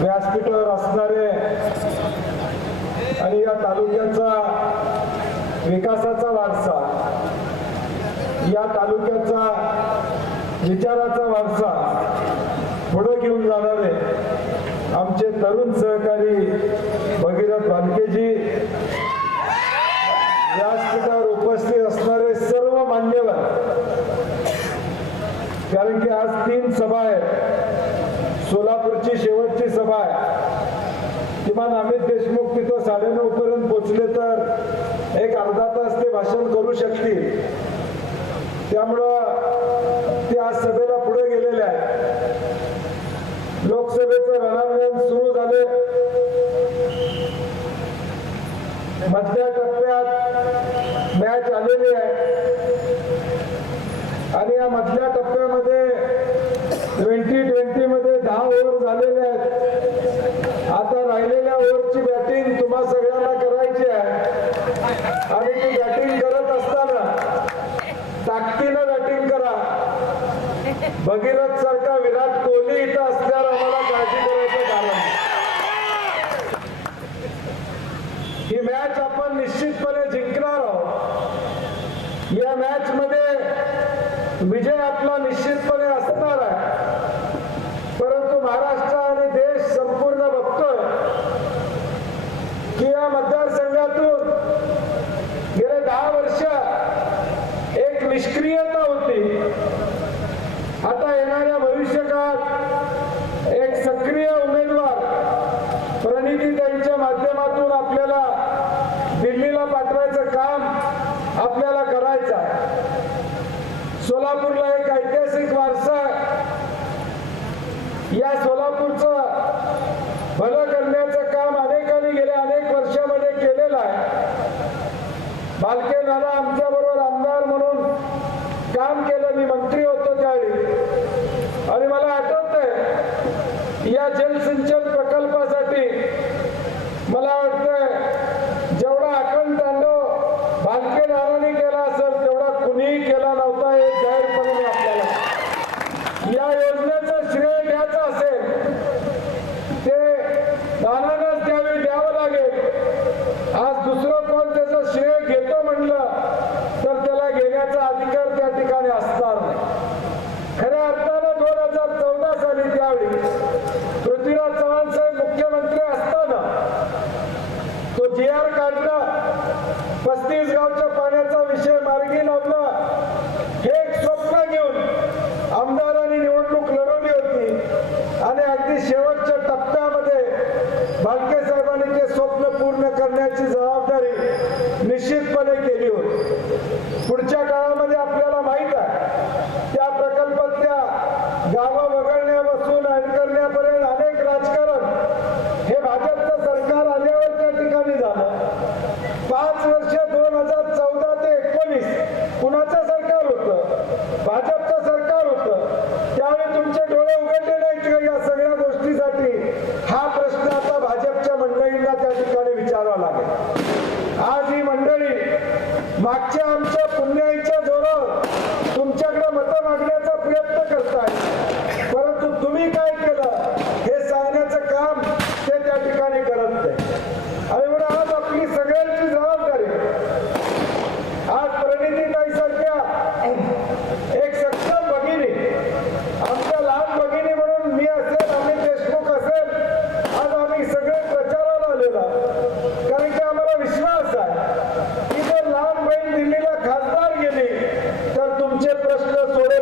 व्यासपीठावर असणारे आणि या तालुक्याचा विकासाचा वारसा या तालुक्याचा विचाराचा वारसा पुढे घेऊन जाणारे आमचे तरुण सहकारी भगीरथ भानकेजी व्यासपीठावर उपस्थित असणारे सर्व मान्यवर कारण की आज तीन सभा आहेत. सोलापूरची शेवटची सभा आहे. किमान अमित देशमुख तिथं साडेनऊ पर्यंत पोचले तर एक अर्धा तास ते भाषण करू शकतील. त्यामुळं ते आज सभेला पुढे गेलेले आहेत. लोकसभेचं रणांगण सुरू झाले. मधल्या टप्प्यात मॅच आलेली आहे. आणि या मधल्या टप्प्यामध्ये ट्वेंटी ट्वेंटी मध्ये दहा ओव्हर झालेले आहेत. आता राहिलेल्या ओव्हरची बॅटिंग तुम्हा सगळ्यांना करायची आहे. आणि ती बॅटिंग करत असताना ताकदीनं बॅटिंग करा. भगीरथ सारखा विराट कोहली इथं असल्यावर आम्हाला काळजी करायचं कारण. ही मॅच आपण निश्चितपणे जिंकणार आहोत. या मॅच मध्ये विजय आपला निश्चितपणे असणार आहे परंतु महाराष्ट्र आणि देश संपूर्ण बघतोय की या मतदारसंघातून गेले दहा वर्ष एक निष्क्रियता होती. आता येणाऱ्या भविष्यकाळात एक सक्रिय उमेदवार प्रणिती त्यांच्या माध्यमातून आपल्याला दिल्लीला पाठवायचं काम आपल्याला करायचं सोलापूरला एक ऐतिहासिक वारसा आहे. या सोलापूरचं भलं करण्याचं काम अनेकांनी गेल्या अनेक वर्षामध्ये केलेलं आहे भालके दादा आमच्या बरोबर आमदार म्हणून काम केलं मी मंत्री होतो त्यावेळी. आणि मला आठवतंय या जलसिंचन प्रकल्पासाठी पुढच्या Deus, eu estou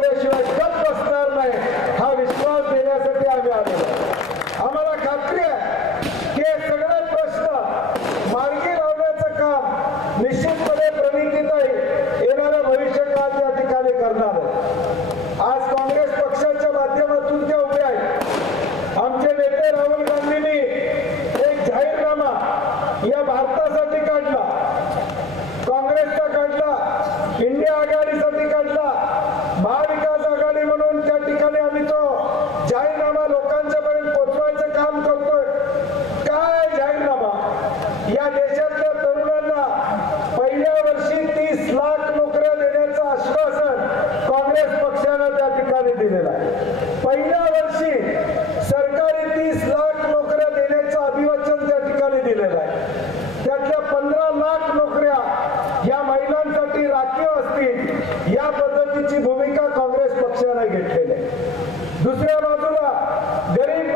दुसऱ्या बाजूला गरीब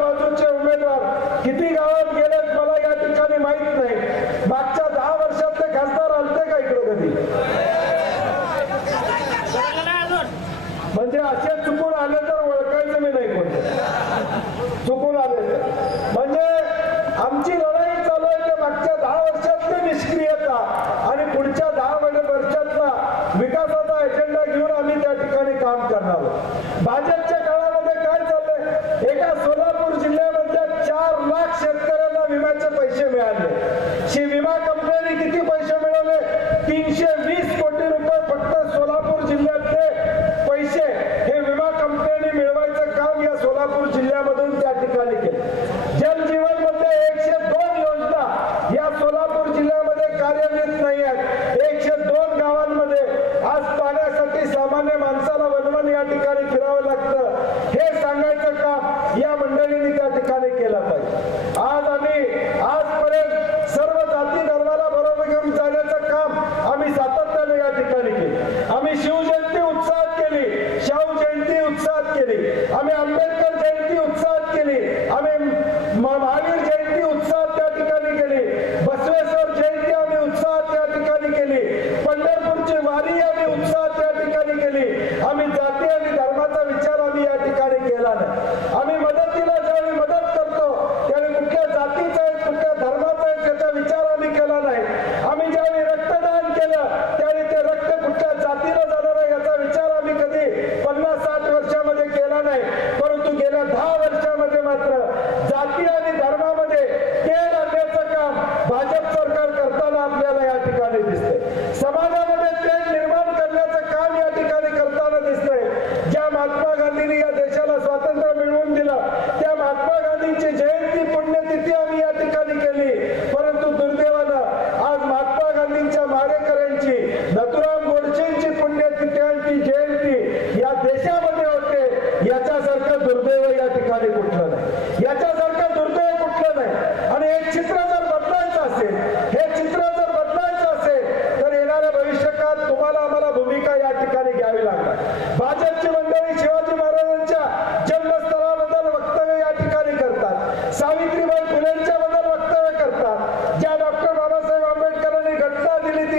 बाजूचे उमेदवार किती गावात गेले grande.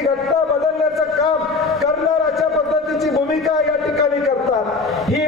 घटना बदलण्याचं काम करणाराच्या पद्धतीची भूमिका या ठिकाणी करतात. ही